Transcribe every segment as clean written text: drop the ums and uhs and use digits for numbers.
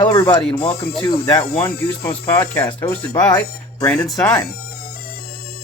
Hello, everybody, and welcome to That One Goosebumps podcast, hosted by Brandon Syme.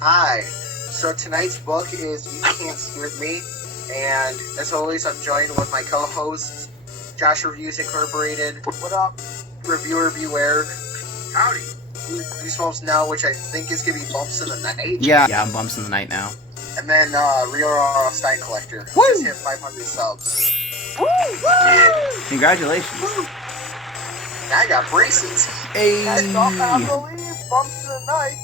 Hi. So tonight's book is You Can't Scare Me, and as always, I'm joined with my co-hosts, Josh Reviews Incorporated. What up? Reviewer Beware. Howdy. Goosebumps Now, which I think is going to be Bumps in the Night. Yeah, I'm Bumps in the Night now. And then Real Stein Collector, Woo! just hit 500 subs. Woo! Yeah. Congratulations. Woo! I got braces. Hey. I believe Bumps in the Night,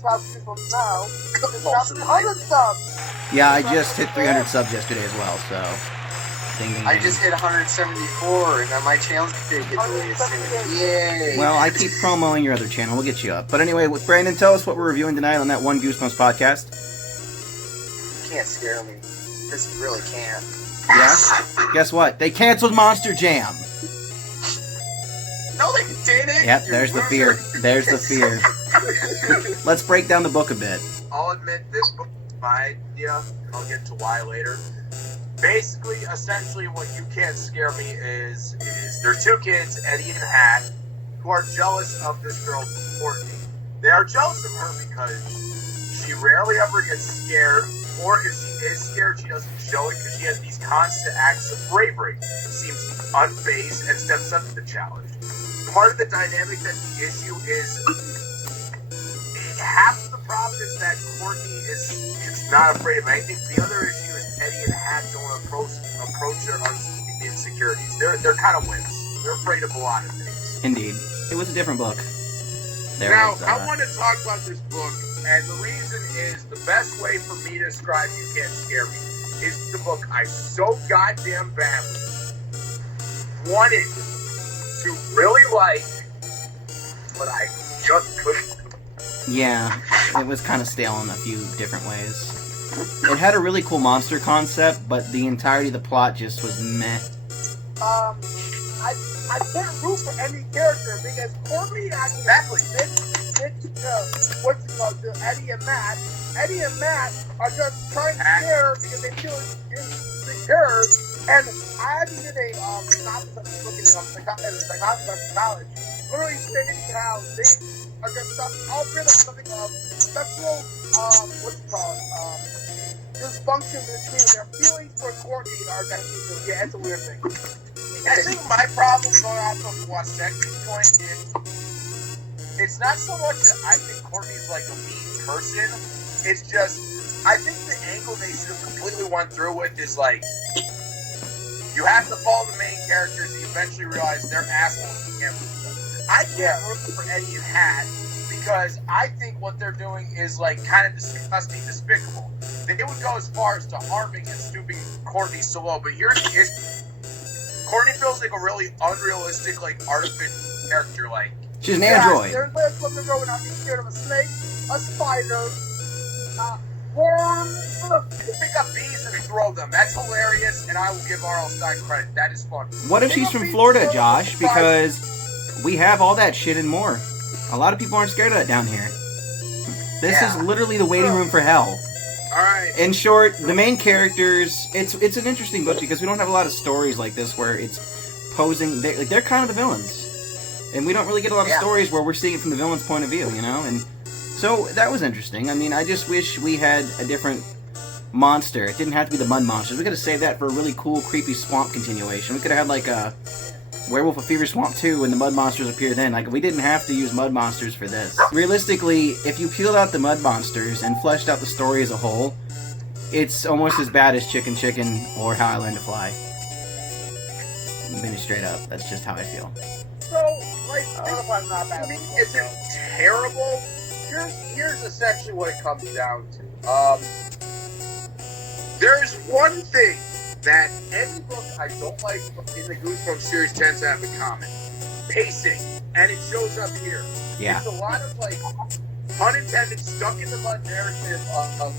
Top Goosebumps Now, is Bumps up in the 100 Night. subs. Yeah, I just hit 300 subs yesterday as well, so... Ding, ding, I ding. just hit 174, and then my channel's going to get delayed soon. Yay! Well, I keep promoting your other channel. We'll get you up. But anyway, Brandon, tell us what we're reviewing tonight on That One Goosebumps podcast. You can't scare me. This really can't. Yeah? Guess what? They canceled Monster Jam. No, they didn't. Yep, you there's the loser. fear. There's the fear. Let's break down the book a bit. I'll admit this book is my idea. I'll get to why later. Basically, essentially, what You Can't Scare Me is there's two kids, Eddie and Hat, who are jealous of this girl, Courtney. They are jealous of her because she rarely ever gets scared, or if she is scared, she doesn't show it because she has these constant acts of bravery. She seems unfazed and steps up to the challenge. Part of the dynamic that the issue is, half of the problem is that Courtney is not afraid of anything. The other issue is Eddie and Hat don't approach their insecurities. They're kind of wimps. They're afraid of a lot of things. Indeed. It was a different book. Now, I want to talk about this book, and the reason is the best way for me to describe You Can't Scare Me is the book I so goddamn badly wanted to really like, but I just couldn't. Yeah, it was kind of stale in a few different ways. It had a really cool monster concept, but the entirety of the plot just was meh. I can't root for any character because Courtney actually what's it called, to Eddie and Matt. Eddie and Matt are just trying to scare because they feel insecure. And I actually did a synopsis of this book in psychology college, literally stating how they are just all three of them something of sexual dysfunction between their feelings for Courtney are definitely, yeah, it's a weird thing. I think my problem going off of Wasecki's point is it's not so much that I think Courtney's like a mean person. It's just I think the angle they should have completely went through with is like you have to follow the main characters and you eventually realize they're assholes. You can't root for them. I can't root for Eddie and Hat because I think what they're doing is like kind of disgusting, despicable. They would go as far as to harming and stooping Courtney so low. But here's the issue. Courtney feels like a really unrealistic, like, artificial character, like... She's an android. There's ways from the road without being scared of a snake, a spider, worms. Pick up bees and throw them. That's hilarious, and I will give R.L. Stein credit. That is fun. What if she's from Florida, Josh? Because we have all that shit and more. A lot of people aren't scared of that down here. This is literally the waiting room for hell. Alright. In short, the main characters, it's an interesting book because we don't have a lot of stories like this where it's posing, they're kind of the villains. And we don't really get a lot of stories where we're seeing it from the villain's point of view, you know? And so that was interesting. I mean, I just wish we had a different monster. It didn't have to be the mud monsters. We could have saved that for a really cool, creepy swamp continuation. We could have had like a Werewolf of Fever Swamp 2 and the mud monsters appear then. Like, we didn't have to use mud monsters for this. Realistically, if you peeled out the mud monsters and fleshed out the story as a whole, it's almost as bad as Chicken Chicken or How I Learned to Fly. I'm being straight up. That's just how I feel. So, like, I mean, is it terrible? Here's essentially what it comes down to. There's one thing that any book I don't like in the Goosebumps series tends to have in common. Pacing. And it shows up here. Yeah. It's a lot of, like, unintended, stuck-in-the-mud narrative of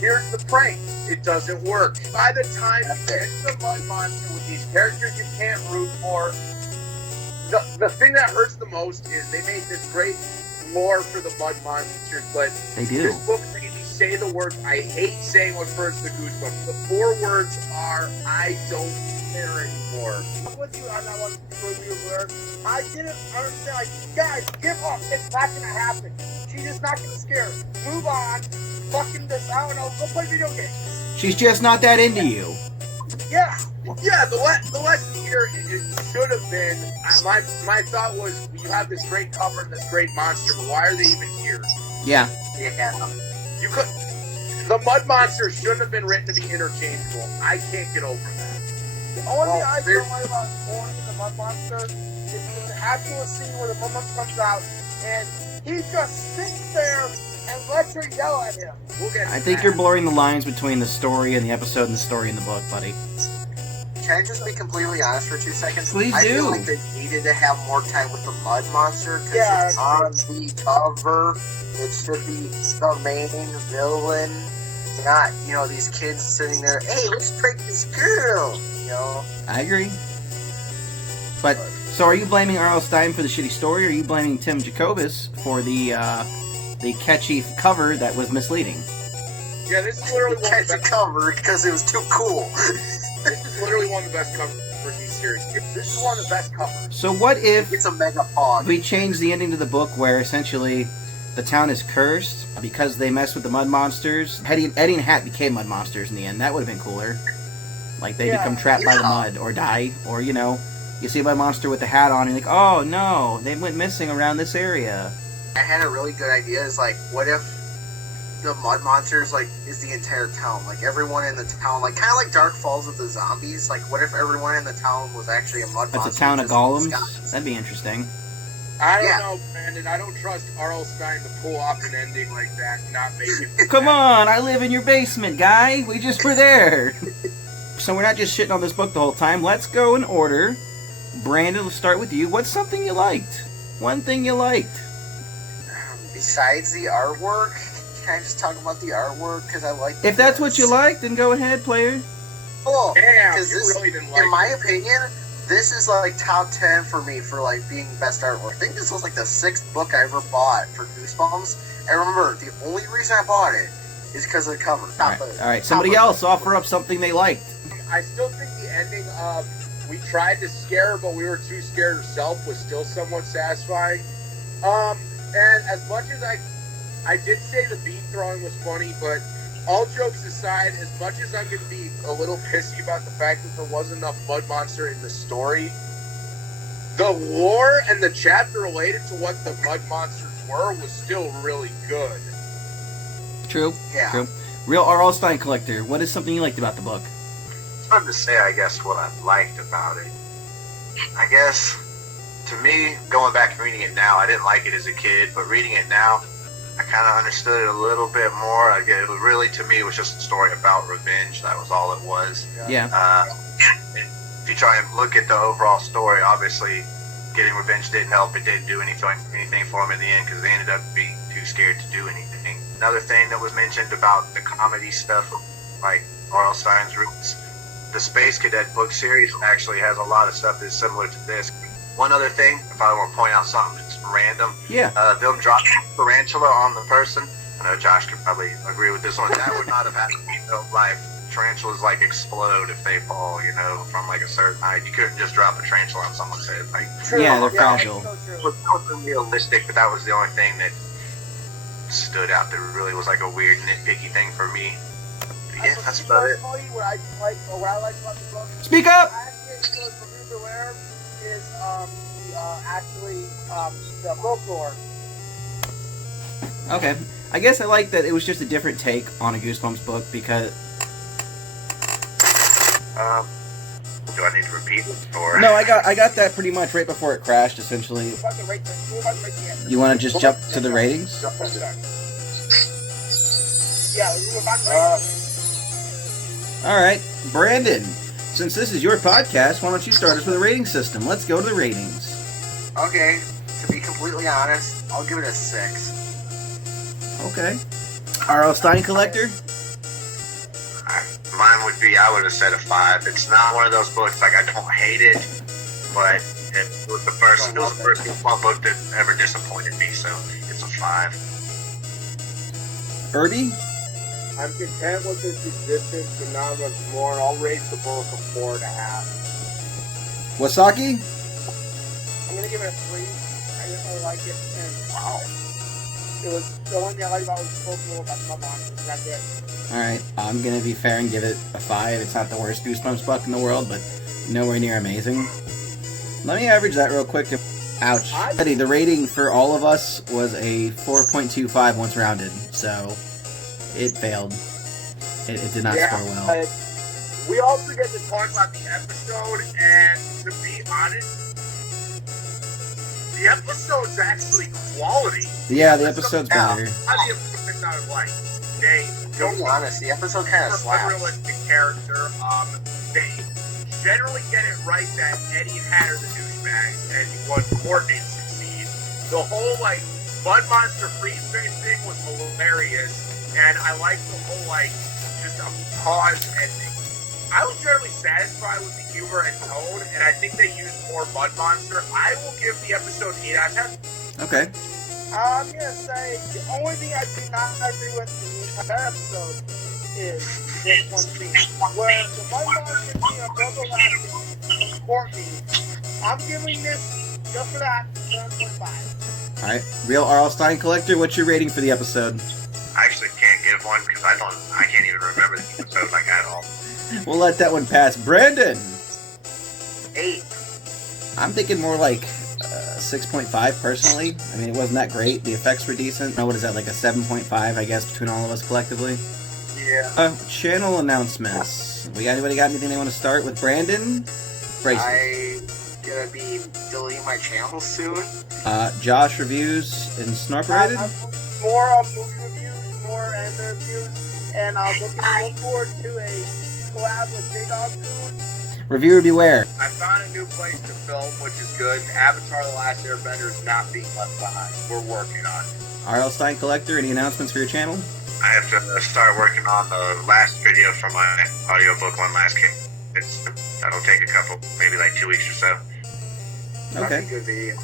here's the prank. It doesn't work. By the time you get to the mud monster with these characters you can't root for, the thing that hurts the most is they made this great lore for the mud monsters, but They do. this book made me say the words I hate saying when first the Goosebumps. The 4 words are, I don't care anymore. I'm with you on that one, review where I didn't understand. Like, guys, give up. It's not gonna happen. She's just not gonna scare. Move on. Fucking this. I don't know. Go play video games. She's just not that into you. Yeah. Yeah, the lesson here it should have been. My thought was, you have this great cover and this great monster, but why are they even here? Yeah. Yeah. You could. The mud monster shouldn't have been written to be interchangeable. I can't get over that. The only thing I don't like about Orange and the Mud Monster is the actual scene where the Mud Monster comes out and he just sits there and lets her yell at him. We'll get. I think you're blurring the lines between the story in the episode and the story in the book, buddy. Can I just be completely honest for 2 seconds? Please I do. feel like they needed to have more time with the Mud Monster because Yeah, it's on the cover. It should be the main villain, not, these kids sitting there, hey, let's prank this girl, I agree. But, so are you blaming R.L. Stine for the shitty story, or are you blaming Tim Jacobus for the catchy cover that was misleading? Yeah, this is literally one of Catch the the best. cover because it was too cool. This is literally one of the best covers in the series. This is one of the best covers. So what if It's a mega pog. we change the ending to the book where essentially the town is cursed because they messed with the mud monsters? Eddie and Hat became mud monsters in the end. That would have been cooler. Like they become trapped by the mud or die, or you see a mud monster with the hat on and you're like, oh no, they went missing around this area. I had a really good idea. Is like, what if the mud monsters is the entire town? Like everyone in the town, kind of like Dark Falls with the zombies. Like, what if everyone in the town was actually a mud monster? That's a town of just in golems. disguise? That'd be interesting. I don't Yeah. know, Brandon. I don't trust R.L. Stine to pull off an ending like that and not make it. Come on, I live in your basement, guy. We just were there. So we're not just shitting on this book the whole time. Let's go in order. Brandon, let's start with you. What's something you liked? One thing you liked. Besides the artwork, can I just talk about the artwork? Because I like. If that's what you like, then go ahead, player. Cool. Damn, Because you this, really didn't like in my it. opinion, this is top 10 for me for being best artwork. I think this was the 6th book I ever bought for Goosebumps. And remember, the only reason I bought it is because of the cover. All right. Somebody else offer up something they liked. I still think the ending of we tried to scare her, but we were too scared herself was still somewhat satisfying. And as much as I did say the bean throwing was funny, but all jokes aside, as much as I could be a little pissy about the fact that there wasn't enough mud monster in the story, the lore and the chapter related to what the mud monsters were was still really good. True. Yeah. True. Real R.L. Stine collector. What is something you liked about the book? It's hard to say, I guess, what I liked about it. I guess, to me, going back and reading it now, I didn't like it as a kid, but reading it now, I kind of understood it a little bit more. It was really, to me, it was just a story about revenge. That was all it was. Yeah. And if you try and look at the overall story, obviously, getting revenge didn't help. It didn't do anything for them in the end because they ended up being too scared to do anything. Another thing that was mentioned about the comedy stuff, like R.L. Stine's roots, the Space Cadet book series actually has a lot of stuff that's similar to this. One other thing, if I want to point out something that's random, Yeah. them dropping tarantula on the person. I know Josh could probably agree with this one. That would not have happened in real life. Tarantulas explode if they fall, from a certain height. You couldn't just drop a tarantula on someone's head. Yeah, they're fragile. It was realistic, but that was the only thing that stood out that really was a weird nitpicky thing for me. But yeah, that's about it. Personally, what I like about the book, Speak up! actually, for Review Beware, is the folklore. Okay. I guess I like that it was just a different take on a Goosebumps book because... Do I need to repeat it? Or No, I got that pretty much right before it crashed, essentially. We're about to rate the end. You want to just jump to the ratings? Yeah, we're about to rate Alright, Brandon, since this is your podcast, why don't you start us with a rating system? Let's go to the ratings. Okay, to be completely honest, I'll give it a 6. Okay. R.L. Stine Collector? Mine would be, I would have said a 5. It's not one of those books, I don't hate it, but it was the first Goosebumps book that ever disappointed me, so it's a 5. Herbie? I'm content with its existence, but not much more. I'll rate the book a 4.5. Wasaki? I'm gonna give it a 3. I didn't really like it. And wow. It was the only thing I liked about it was folklore about my mom. That's it. Alright, I'm gonna be fair and give it a 5. It's not the worst Goosebumps book in the world, but nowhere near amazing. Let me average that real quick. Ouch. The rating for all of us was a 4.25 once rounded, so it failed. It did not score well. We also get to talk about the episode, and to be honest, the episode's actually quality. Yeah, the episode's better. How the episode sounded like they To be honest, the episode kind of slaps. Realistic character. They generally get it right that Eddie and Hat are the douchebags, and you want Courtney to succeed. The whole like Mud Monster freeze face thing was hilarious, and I like the whole like just a pause ending. I was generally satisfied with the humor and tone, and I think they used more Mud Monster. I will give the episode 8 out of 10. Okay. I'm gonna say the only thing I do not agree with in the entire episode is this one scene. Where the Mud Monster being a brother laughing from Courtney, I'm giving this, just for that, 7.5. Alright. Real R.L. Stein Collector, what's your rating for the episode? I actually can't give one because I can't even remember the episode like at all. We'll let that one pass. Brandon! 8. I'm thinking more like 6.5 personally. I mean, it wasn't that great. The effects were decent. What is that, like a 7.5, I guess, between all of us collectively? Yeah. Channel announcements. Anybody got anything they want to start with? Brandon? Braces. I'm gonna be deleting my channel soon. Josh reviews and Snorperated? More movie reviews, more anime reviews, and I'm looking forward to a collab with J-Dog soon. Reviewer beware. I found a new place to film, which is good. Avatar: The Last Airbender is not being left behind. We're working on it. R.L. Stein Collector, any announcements for your channel? I have to start working on the last video for my audiobook, One Last Kick. That'll take a couple, maybe like 2 weeks or so. Okay. Good video.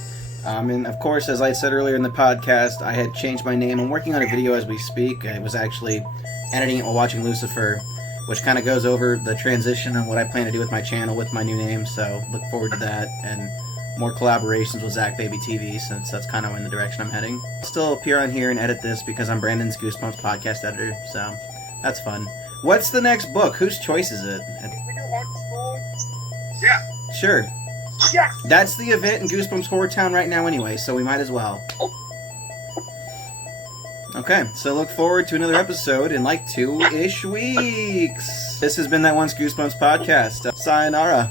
And of course, as I said earlier in the podcast, I had changed my name. I'm working on a video as we speak. I was actually editing it while watching Lucifer, which kind of goes over the transition and what I plan to do with my channel with my new name. So look forward to that and more collaborations with Zach Baby TV, since that's kind of in the direction I'm heading. I'll still appear on here and edit this because I'm Brandon's Goosebumps podcast editor, so that's fun. What's the next book? Whose choice is it? We do Haunted School. Yeah. Sure. Yes! That's the event in Goosebumps Horror Town right now anyway, so we might as well. Okay, so look forward to another episode in like 2-ish weeks. This has been That Once Goosebumps podcast. Sayonara.